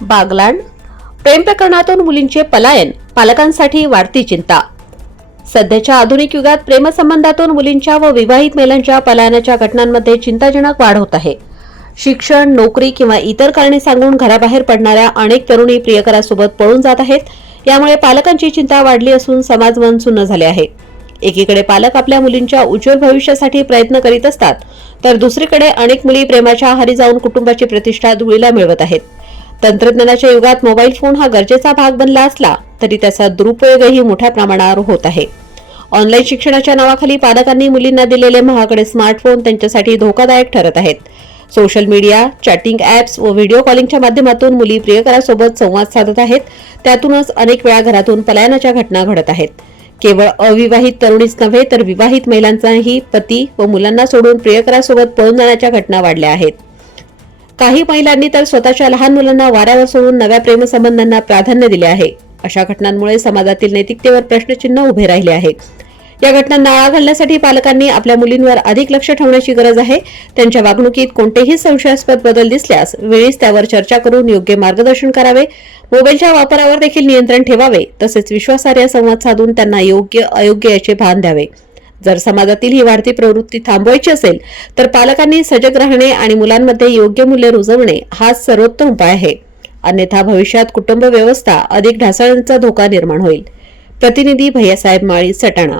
बागलाण प्रेम प्रकरणातून मुलींचे पलायन पालकांसाठी वाढती चिंता. सध्याच्या आधुनिक युगात प्रेमसंबंधातून मुलींच्या व विवाहित महिलांच्या पलायनाच्या घटनांमध्ये चिंताजनक वाढ होत आहे. शिक्षण नोकरी किंवा इतर कारणे सांगून घराबाहेर पडणाऱ्या अनेक तरुणी प्रियकरासोबत पळून जात आहेत. यामुळे पालकांची चिंता वाढली असून समाज मन सुन्न झाले आहे. एकीकडे पालक आपल्या मुलींच्या उज्ज्वल भविष्यासाठी प्रयत्न करीत असतात तर दुसरीकडे अनेक मुली प्रेमाच्या आहारी जाऊन कुटुंबाची प्रतिष्ठा धुळीला मिळवत आहेत. तंत्रज्ञानाच्या युगात मोबाईल फोन हा गरजेचा भाग बनला असला तरी त्याचा दुरुपयोगही मोठ्या प्रमाणावर होत आहे. ऑनलाईन शिक्षणाच्या नावाखाली पालकांनी मुलींना दिलेले महागडे स्मार्टफोन त्यांच्यासाठी धोकादायक ठरत आहेत. सोशल मीडिया चॅटिंग ॲप्स व व्हिडिओ कॉलिंगच्या माध्यमातून मुली प्रियकरासोबत संवाद साधत आहेत. त्यातूनच अनेक वेळा घरातून पलायनाच्या घटना घडत आहेत. केवळ अविवाहित तरुणीच नव्हे तर विवाहित महिलांचाही पती व मुलांना सोडून प्रियकरासोबत पळून जाण्याच्या घटना वाढल्या आहेत. काही महिलांनी तर स्वतःच्या लहान मुलांना वाऱ्यावर सोडून नव्या प्रेमसंबंधांना प्राधान्य दिले आहे. अशा घटनांमुळे समाजातील नैतिकतेवर प्रश्नचिन्ह उभे राहिले आहे. या घटनांना आळा घालण्यासाठी पालकांनी आपल्या मुलींवर अधिक लक्ष ठेवण्याची गरज आहे. त्यांच्या वागणुकीत कोणतेही संशयास्पद बदल दिसल्यास वेळीच त्यावर चर्चा करून योग्य मार्गदर्शन करावे. मोबाईलच्या वापरावर देखील नियंत्रण ठेवावे. तसेच विश्वासार्ह संवाद साधून त्यांना योग्य अयोग्य याचे भान द्यावे. जर समाजातील ही वाढती प्रवृत्ती थांबवायची असेल तर पालकांनी सजग राहणे आणि मुलांमध्ये योग्य मूल्य रुजवणे हा सर्वोत्तम उपाय आहे. अन्यथा भविष्यात कुटुंब व्यवस्था अधिक ढासळण्याचा धोका निर्माण होईल. प्रतिनिधी भैयासाहेब माळी सटाणा.